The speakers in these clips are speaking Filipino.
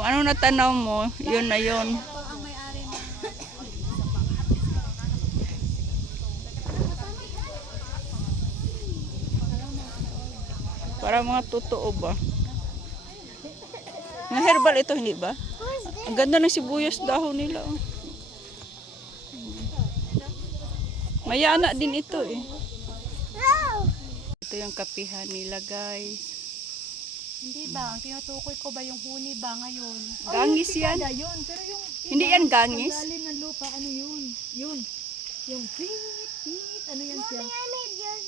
Kung ano natanaw mo, yun na yun. Ito ang may-ari ng Para mga totoo ba? Mga herbal ito, hindi ba? Ang ganda ng sibuyas dahon nila. Oh. Mayana din ito eh. Ito yung kapihan nila guys. Hindi ba? Ang tinutukoy ko ba yung huni ba ngayon? Gangis yan? Yun, pero yung Hindi yan gangis? lalim ng lupa, ano yun? Yun. Yung pit, ano yan siya?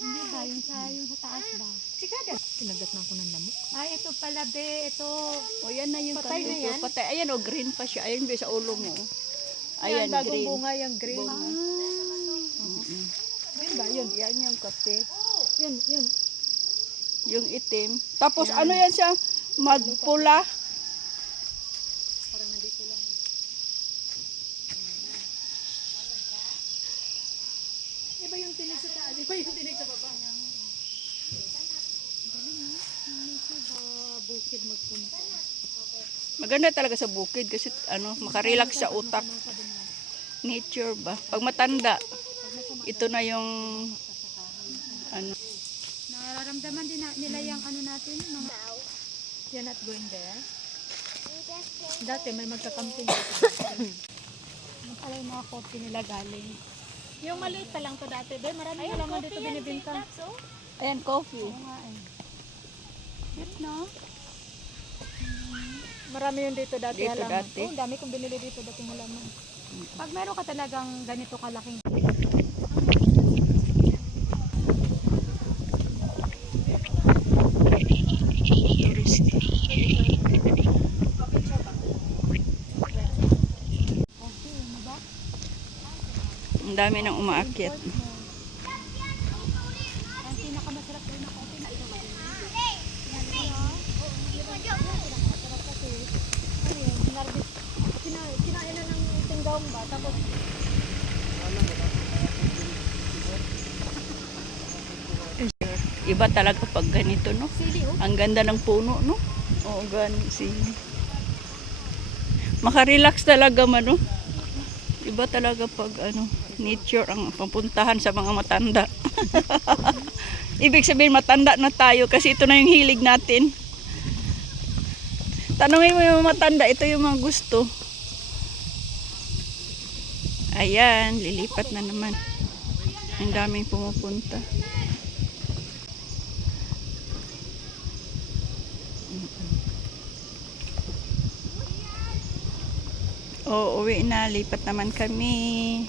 Hindi ba? Yung sa taas ba? Sikada. Kinagat na ako ng lamok. Ay, ito pala be. Ito. O yan na yung Patay na yan? Patay. Ayan o, green pa siya. Ayan ba sa ulo mo. Ayan, Yan, bagong green. bunga yung green. Bunga. Yun ba? Yun. Yan yung kape. Yun. Yung itim. Tapos ano yan siya? Magpula. Parang nandito lang. Iba yung tinig sa taas, iba yung tinig sa baba. Galing ha? Nandito ba bukid magpunta? Maganda talaga sa bukid kasi ano, makarelax sa utak. Nature ba? Pag matanda, ito na yung ano. Nararamdaman din nila yung ano natin, mga... You're not going there? Dati may magkakamping dito. Ang pala yung mga coffee nila galing. Yung maliit pa lang to dati. Doon maraming halaman dito binibinta. Ayan, coffee. Oo nga eh. Cute no? Marami yun dito dati Dito halaman. dati? Oo, dami kong binili dito dating halaman. Pag meron ka talagang ganito kalaking Ang dami nang umaakyat. ang pinakamasarap rin na coffee na ito. Kinain na ng tinggawang ba? Tapos Iba talaga pag ganito, no? sili oh. Ang ganda ng puno, no? Oo, ganun. Makarelax talaga man, no? Iba talaga pag ano, nature ang papuntahan sa mga matanda. Ibig sabihin matanda na tayo kasi ito na yung hilig natin. Tanungin mo yung matanda, ito yung mga gusto. Ayan, lilipat na naman. Ang daming pumupunta. Oo, uwi na. Lipat naman kami.